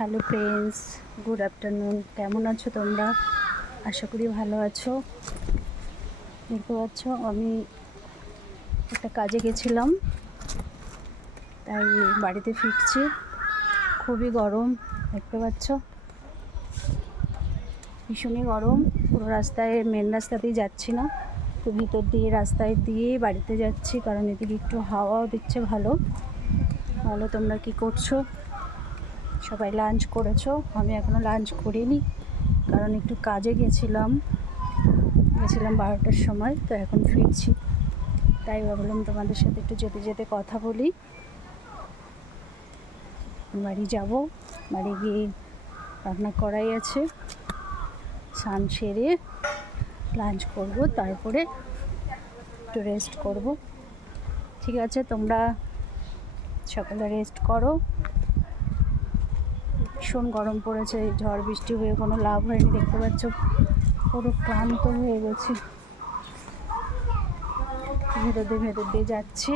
Hello friends good afternoon কেমন আছো তোমরা? আশা করি ভালো আছো। দেখতে পাচ্ছ, আমি একটা কাজে গেছিলাম। তাই বাড়িতে ফিরছি। খুবই গরম, দেখতে পাচ্ছ? ভীষণই গরম। পুরো রাস্তায় মেন রাস্তাতেই যাচ্ছি না। তো ভিতর দিয়ে, রাস্তায় দিয়ে বাড়িতে যাচ্ছি। কারণ এদিকে একটু হাওয়াও দিচ্ছে ভালো। ভালো, তোমরা কি করছ? সবাই লাঞ্চ করেছ। আমি এখনও লাঞ্চ করিনি, কারণ একটু কাজে গেছিলাম। গেছিলাম বারোটার সময়, তো এখন ফিরছি। তাই ভাবলাম তোমাদের সাথে একটু যেতে যেতে কথা বলি। বাড়ি যাব, বাড়ি গিয়ে রান্না করাই আছে। স্নান সেরে লাঞ্চ করব, তারপরে একটু রেস্ট করব। ঠিক আছে, তোমরা সকালে রেস্ট করো। ভীষণ গরম পড়েছে ঝড় বৃষ্টি হয়ে কোনো লাভ হয়নি, দেখতে পাচ্ছ পুরো ক্লান্ত হয়ে গেছি। ভেতর দিয়ে ভেতর দিয়ে যাচ্ছি।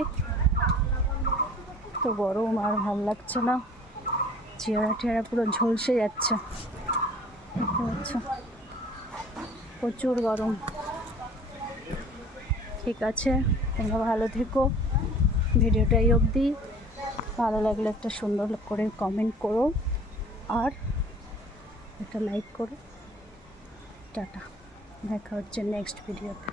তো গরম আর ভালো লাগছে না, চেহারা টেহারা পুরো ঝলসে যাচ্ছে। দেখতে পাচ্ছ? প্রচুর গরম। ঠিক আছে, তোমরা ভালো থেকো। ভিডিওটাই অবধি। ভালো লাগলে একটা সুন্দর করে কমেন্ট করো। আর একটা লাইক করো। টাটা। দেখা হচ্ছে নেক্সট ভিডিওতে